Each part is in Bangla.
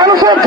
মানুষের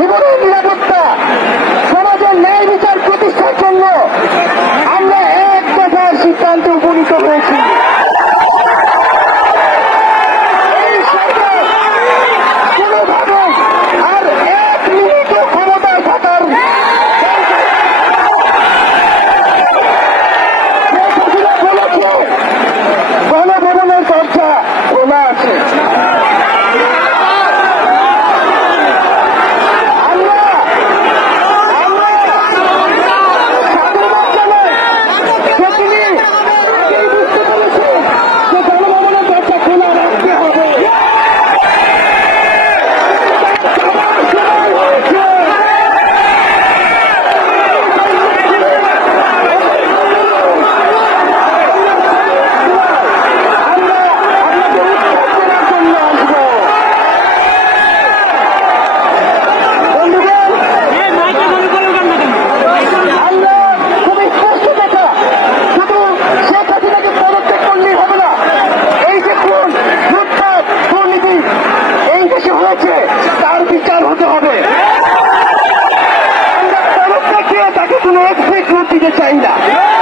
চাহিদা।